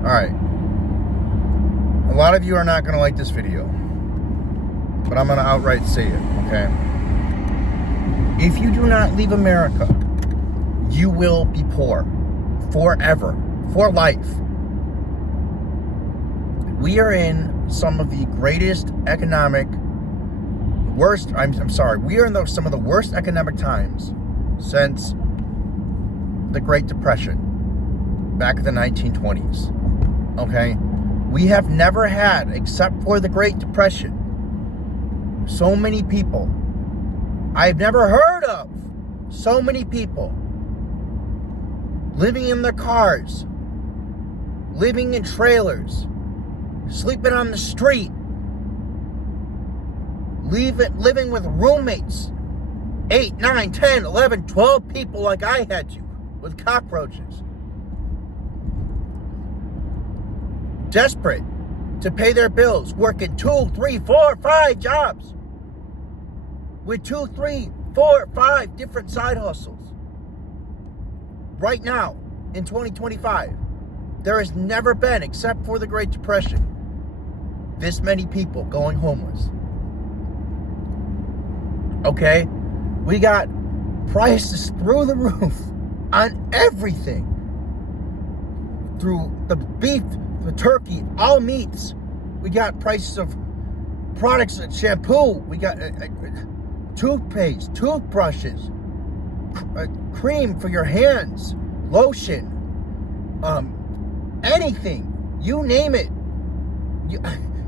All right. A lot of you are not going to like this video, but I'm going to outright say it, okay? If you do not leave America, you will be poor forever, for life. We are in some of the greatest economic, we are in some of the worst economic times since the Great Depression, back in the 1920s, okay? We have never had, except for the Great Depression, so many people. I've never heard of so many people living in their cars, living in trailers, sleeping on the street, living with roommates, 8, 9, 10, 11, 12 people like I had to, with cockroaches. Desperate to pay their bills, working 2, 3, 4, 5 jobs with 2, 3, 4, 5 different side hustles. Right now, in 2025, there has never been, except for the Great Depression, this many people going homeless. Okay? We got prices through the roof on everything. Through the beef, the turkey, all meats. We got prices of products, shampoo. We got toothpaste, toothbrushes, cream for your hands, lotion, anything. You name it.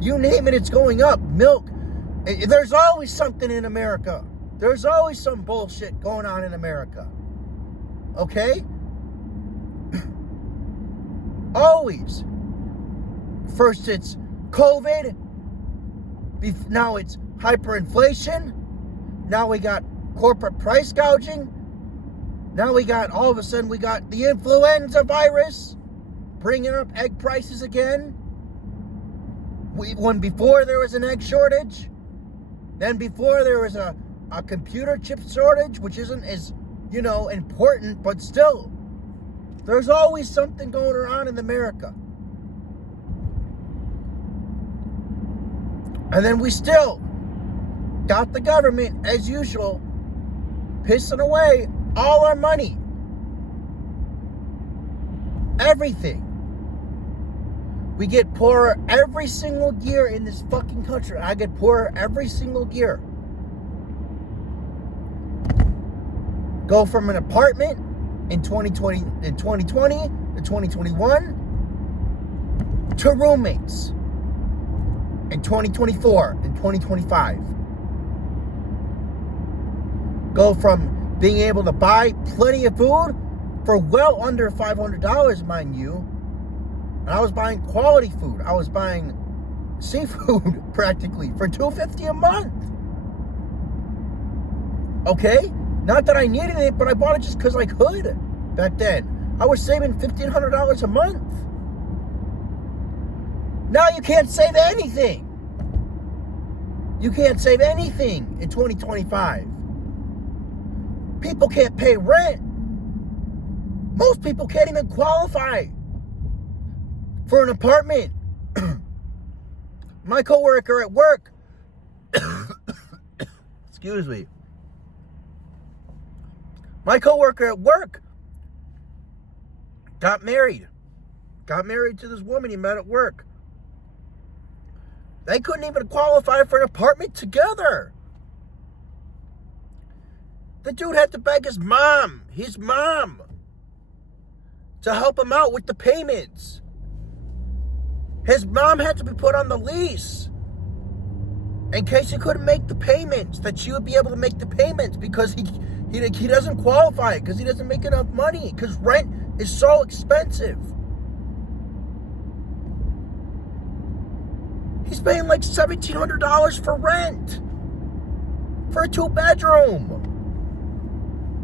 You name it, it's going up. Milk. There's always something in America. There's always some bullshit going on in America. Okay? Always. First it's COVID. Now it's hyperinflation. Now we got corporate price gouging. Now we got, all of a sudden, we got the influenza virus bringing up egg prices again. When before there was an egg shortage. Then before there was a computer chip shortage, which isn't as, important, but still. There's always something going on in America. And then we still got the government, as usual, pissing away all our money. Everything. We get poorer every single year in this fucking country. I get poorer every single year. Go from an apartment in 2020 to 2021 to roommates in 2024 and 2025. Go from being able to buy plenty of food for well under $500, mind you. And I was buying quality food. I was buying seafood practically for $2.50 a month. Okay? Not that I needed it, but I bought it just because I could back then. I was saving $1,500 a month. Now you can't save anything. You can't save anything in 2025. People can't pay rent. Most people can't even qualify for an apartment. My coworker at work, excuse me. My coworker at work got married to this woman he met at work. They couldn't even qualify for an apartment together. The dude had to beg his mom, to help him out with the payments. His mom had to be put on the lease in case he couldn't make the payments, that she would be able to make the payments because he doesn't qualify, because he doesn't make enough money, because rent is so expensive. He's paying like $1,700 for rent for a 2-bedroom.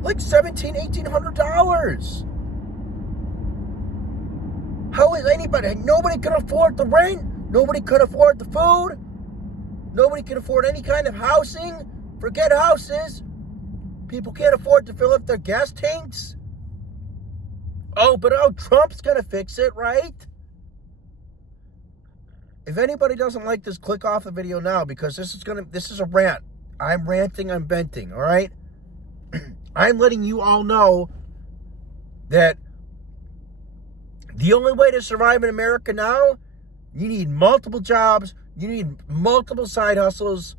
Like $1,800. How is anybody? Nobody can afford the rent. Nobody could afford the food. Nobody can afford any kind of housing. Forget houses. People can't afford to fill up their gas tanks. Oh, but Trump's gonna fix it, right? If anybody doesn't like this, click off the video now, because this is a rant. I'm ranting, I'm venting, all right? I'm letting you all know that the only way to survive in America now, you need multiple jobs, you need multiple side hustles,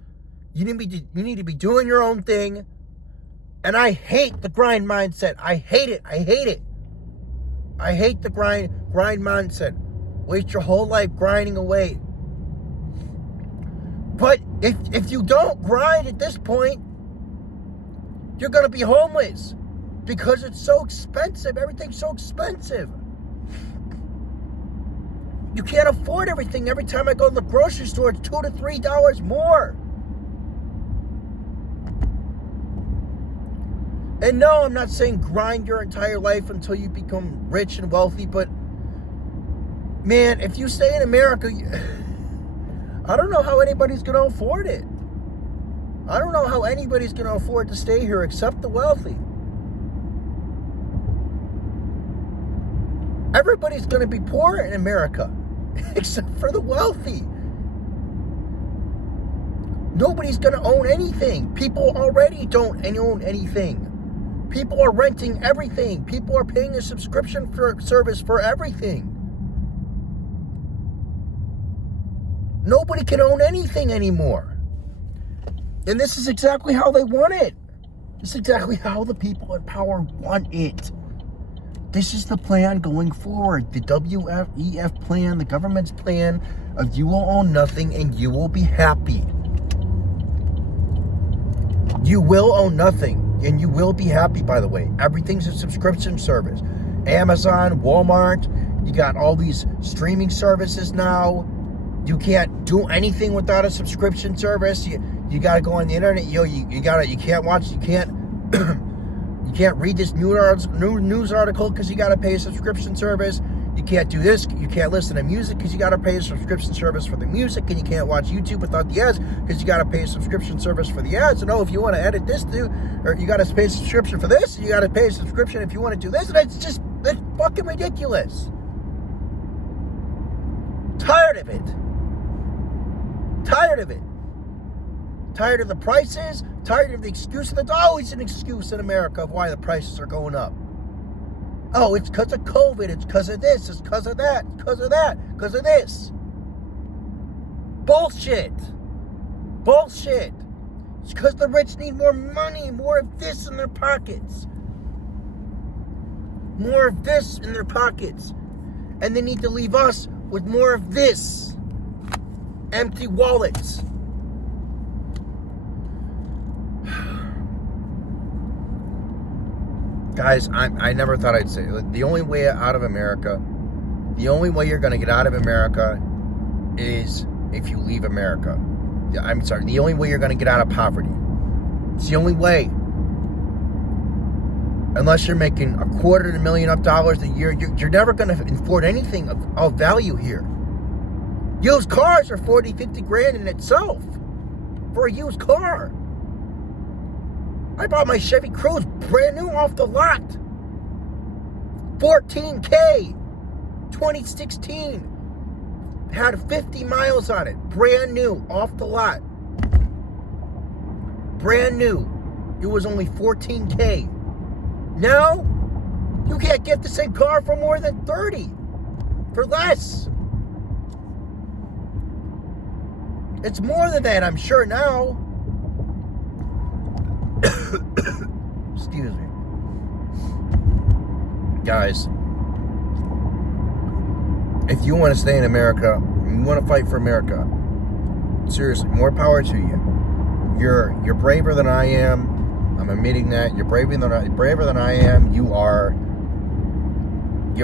you need to be doing your own thing. And I hate the grind mindset. I hate it. I hate it. I hate the grind mindset. Waste your whole life grinding away. But if you don't grind at this point, you're going to be homeless, because it's so expensive. Everything's so expensive. You can't afford everything. Every time I go to the grocery store, it's $2 to $3 more. And no, I'm not saying grind your entire life until you become rich and wealthy, but man, if you stay in America, I don't know how anybody's going to afford it. I don't know how anybody's going to afford to stay here except the wealthy. Everybody's going to be poor in America except for the wealthy. Nobody's going to own anything. People already don't own anything. People are renting everything. People are paying a subscription service for everything. Nobody can own anything anymore. And this is exactly how they want it. This is exactly how the people in power want it. This is the plan going forward. The WEF plan, the government's plan of you will own nothing and you will be happy. You will own nothing and you will be happy, by the way. Everything's a subscription service. Amazon, Walmart, you got all these streaming services now. You can't do anything without a subscription service. You got to go on the internet. You can't watch. You can't read this new news article because you got to pay a subscription service. You can't do this. You can't listen to music because you got to pay a subscription service for the music, and you can't watch YouTube without the ads because you got to pay a subscription service for the ads. And if you want to edit this too, or you got to pay a subscription for this, you got to pay a subscription if you want to do this. And it's fucking ridiculous. Tired of it. Tired of it. Tired of the prices. Tired of the excuse. There's always an excuse in America of why the prices are going up. Oh, it's because of COVID. It's because of this. It's because of that. It's because of that. Because of this. Bullshit. Bullshit. It's because the rich need more money. More of this in their pockets. More of this in their pockets. And they need to leave us with more of this. Empty wallets. Guys, I never thought I'd say it. The only way out of America, the only way you're going to get out of America is if you leave America. I'm sorry, the only way you're going to get out of poverty. It's the only way. Unless you're making $250,000 a year, you're never going to afford anything of value here. Used cars are 40, 50 grand in itself for a used car. I bought my Chevy Cruze brand new off the lot. $14K. 2016. Had 50 miles on it. Brand new off the lot. Brand new. It was only $14K. Now, you can't get the same car for more than 30. For less. It's more than that, I'm sure now. Excuse me. Guys, if you want to stay in America, you want to fight for America, seriously, more power to you. You're braver than I am. I'm admitting that. You're braver than I am. You're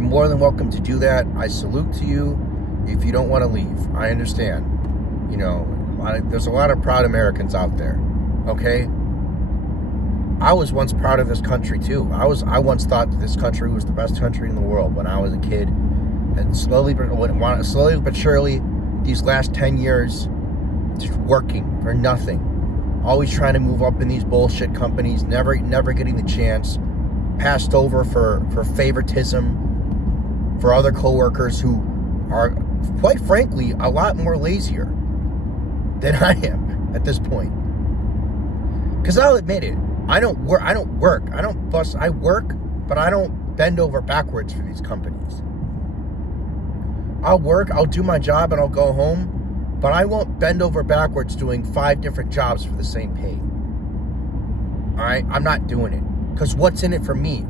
more than welcome to do that. I salute to you. If you don't want to leave, I understand. You know, there's a lot of proud Americans out there. Okay? I was once proud of this country too. I once thought that this country was the best country in the world when I was a kid, and slowly but surely, these last 10 years, just working for nothing, always trying to move up in these bullshit companies, never getting the chance, passed over for favoritism, for other coworkers who are, quite frankly, a lot more lazier than I am at this point. Because I'll admit it, I don't work, I work, but I don't bend over backwards for these companies. I'll work, I'll do my job, and I'll go home, but I won't bend over backwards doing 5 different jobs for the same pay. All right? I'm not doing it. Because what's in it for me?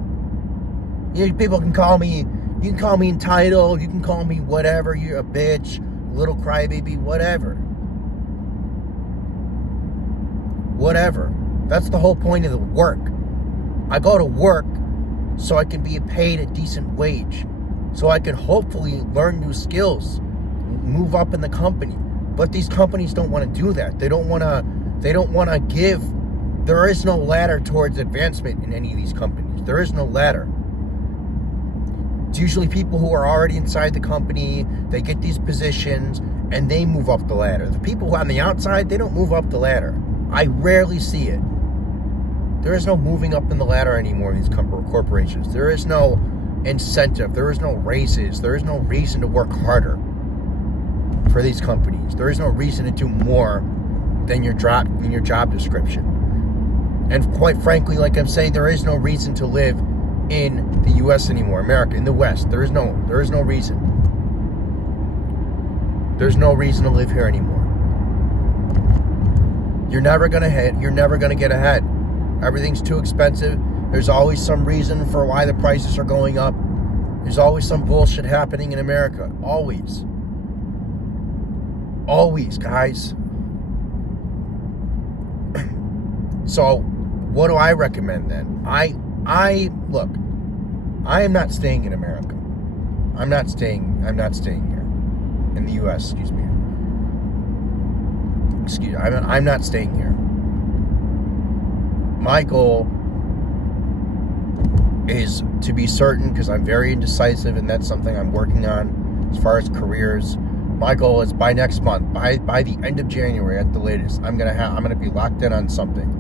You know, people can call me, you can call me entitled, you can call me whatever, you're a bitch, little crybaby, whatever. Whatever. That's the whole point of the work. I go to work so I can be paid a decent wage, so I can hopefully learn new skills, move up in the company. But these companies don't want to do that. They don't want to give. There is no ladder towards advancement in any of these companies. There is no ladder. It's usually people who are already inside the company, they get these positions, and they move up the ladder. The people on the outside, they don't move up the ladder. I rarely see it. There is no moving up in the ladder anymore in these corporations. There is no incentive. There is no raises. There is no reason to work harder for these companies. There is no reason to do more than your job description. And quite frankly, like I'm saying, there is no reason to live in the U.S. anymore, America, in the West. There is no reason. There's no reason to live here anymore. You're never gonna get ahead. Everything's too expensive. There's always some reason for why the prices are going up. There's always some bullshit happening in America. Always. Always, guys. So, what do I recommend then? Look, I am not staying in America. I'm not staying here. In the US, excuse me. I'm not staying here. My goal is to be certain, because I'm very indecisive, and that's something I'm working on as far as careers. My goal is by next month, by the end of January at the latest, I'm gonna be locked in on something.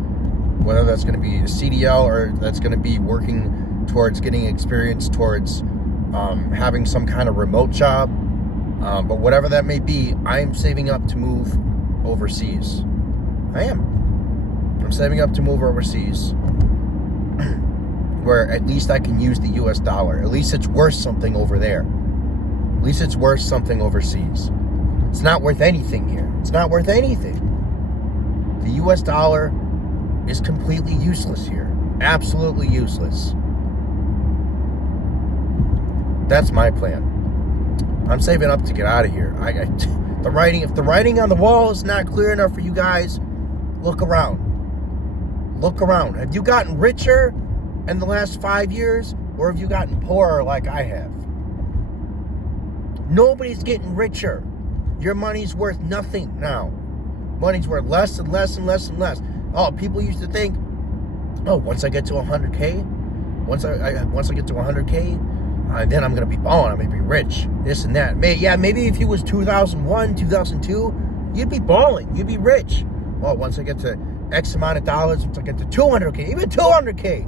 Whether that's gonna be a CDL or that's gonna be working towards getting experience towards having some kind of remote job. But whatever that may be, I am saving up to move overseas. I'm saving up to move overseas where at least I can use the US dollar. At least it's worth something over there. At least it's worth something overseas. It's not worth anything here. It's not worth anything. The US dollar is completely useless here. Absolutely useless. That's my plan. I'm saving up to get out of here. If the writing on the wall is not clear enough for you guys, look around. Look around. Have you gotten richer in the last 5 years, or have you gotten poorer like I have? Nobody's getting richer. Your money's worth nothing now. Money's worth less and less and less and less. Oh, people used to think, oh, once I get to 100K, once I get to 100K, then I'm going to be balling. I'm going to be rich. This and that. Maybe if it was 2001, 2002, you'd be balling. You'd be rich. Well, once I get to X amount of dollars, once I get to 200K, even 200K.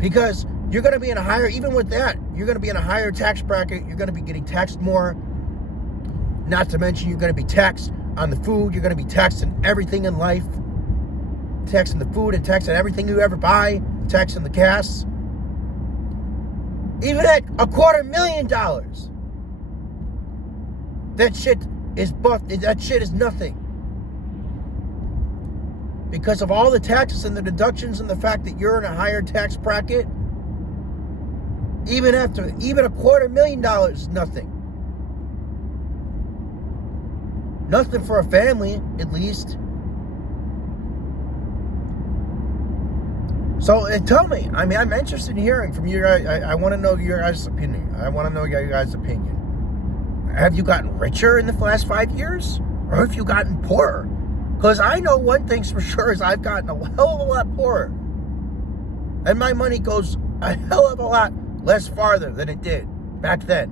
Because you're going to be in a higher, even with that, you're going to be in a higher tax bracket. You're going to be getting taxed more. Not to mention, you're going to be taxed on the food. You're going to be taxed on everything in life. Taxing the food and taxing everything you ever buy. Taxing the gas. Even at $250,000. That shit is nothing. Because of all the taxes and the deductions and the fact that you're in a higher tax bracket, even $250,000 is nothing. Nothing for a family, at least. So tell me. I mean, I'm interested in hearing from you guys. I want to know your guys' opinion. Have you gotten richer in the last 5 years? Or have you gotten poorer? Because I know one thing's for sure is I've gotten a hell of a lot poorer. And my money goes a hell of a lot less farther than it did back then.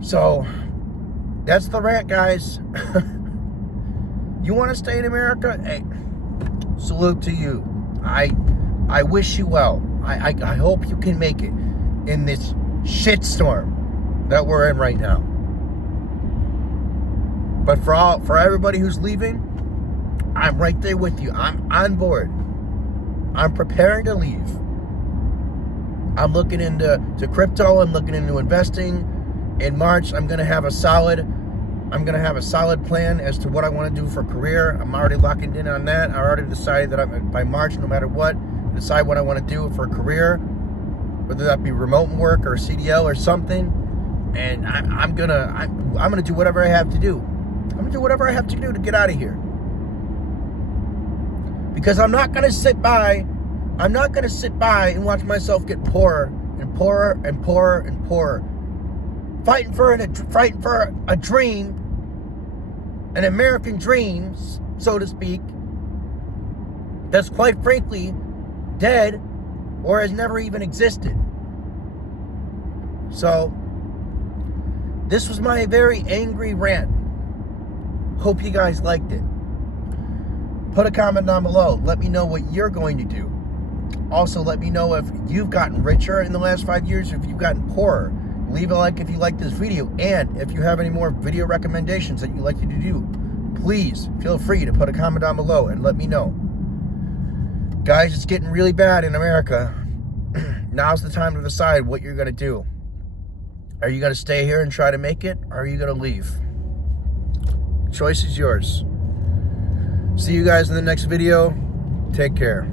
So, that's the rant, guys. You want to stay in America? Hey, salute to you. I wish you well. I hope you can make it in this shitstorm that we're in right now. But for everybody who's leaving, I'm right there with you. I'm on board. I'm preparing to leave. I'm looking into crypto. I'm looking into investing. In March, I'm gonna have a solid plan as to what I want to do for a career. I'm already locking in on that. I already decided that by March, no matter what, decide what I want to do for a career, whether that be remote work or CDL or something. And I'm gonna do whatever I have to do. I'm gonna do whatever I have to do to get out of here. Because I'm not gonna sit by and watch myself get poorer and poorer and poorer and poorer. Fighting for a dream, an American dream, so to speak, that's quite frankly dead or has never even existed. So, this was my very angry rant. Hope you guys liked it. Put a comment down below. Let me know what you're going to do. Also, let me know if you've gotten richer in the last 5 years or if you've gotten poorer. Leave a like if you like this video. And if you have any more video recommendations that you'd like me to do, please feel free to put a comment down below and let me know. Guys, it's getting really bad in America. Now's the time to decide what you're going to do. Are you going to stay here and try to make it? Or are you going to leave? Choice is yours. See you guys in the next video. Take care.